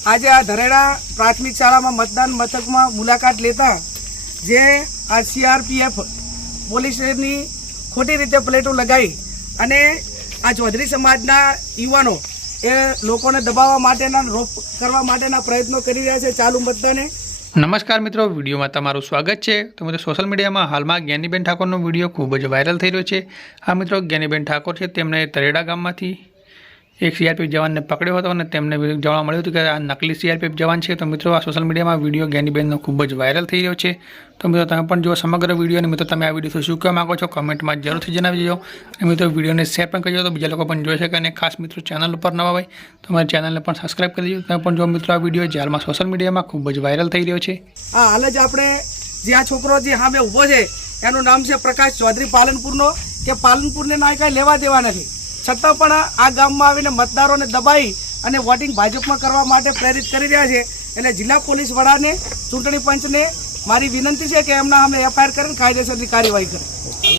આજે આ ધરેડા પ્રાથમિક શાળામાં મતદાન મથકમાં મુલાકાત લેતા જે આ CRPF પોલીસની ખોટી રીતે પ્લેટો લગાવી અને આ ચૌધરી સમાજના યુવાનો એ લોકોને દબાવવા માટેના રોપ કરવા માટેના પ્રયત્નો કરી રહ્યા છે ચાલુ મતદાને। નમસ્કાર મિત્રો, વિડીયોમાં તમારું સ્વાગત છે। તો મિત્રો સોશિયલ મીડિયામાં હાલમાં જ્ઞાનીબેન ઠાકોરનો વિડીયો ખૂબ જ વાયરલ થઈ રહ્યો છે। આ મિત્રો જ્ઞાનીબેન ઠાકોર છે, તેમણે તરેડા ગામમાંથી એક CRPF જવાનને પકડ્યો હતો અને તેમને જાણવા મળ્યું હતું કે આ નકલી CRPF જવાન છે। તો મિત્રો આ સોશિયલ મીડિયામાં વિડીયો જ્ઞાનીબેનનો ખૂબ જ વાયરલ થઈ રહ્યો છે। તો મિત્રો તમે પણ જો સમગ્ર વિડીયો અને મિત્રો તમે આ વિડીયોથી શું કહેવા માગો છો કમેન્ટમાં જરૂરથી જણાવી દેજો અને મિત્રો વિડીયોને શેર પણ કરજો તો બીજા લોકો પણ જોઈ શકે। અને ખાસ મિત્રો ચેનલ ઉપર નવા હોય તો અમારી ચેનલને પણ સબસ્ક્રાઈબ કરી દેજો। તમે પણ જો મિત્રો આ વિડીયો જે હાલમાં સોશિયલ મીડિયામાં ખૂબ જ વાયરલ થઈ રહ્યો છે। હાલ જ આપણે જે આ છોકરો જે સામે ઊભો છે એનું નામ છે પ્રકાશ ચૌધરી પાલનપુરનો, કે પાલનપુરને ના કાંઈ લેવા દેવા નથી, છતાં પણ આ ગામમાં આવીને મતદારોને દબાઈ અને વોટિંગ ભાજપમાં કરવા માટે પ્રેરિત કરી રહ્યા છે। એટલે જિલ્લા પોલીસ વડાને, ચૂંટણી પંચને મારી વિનંતી છે કે એમના સામે FIR કરીને કાયદેસરની કાર્યવાહી કરે।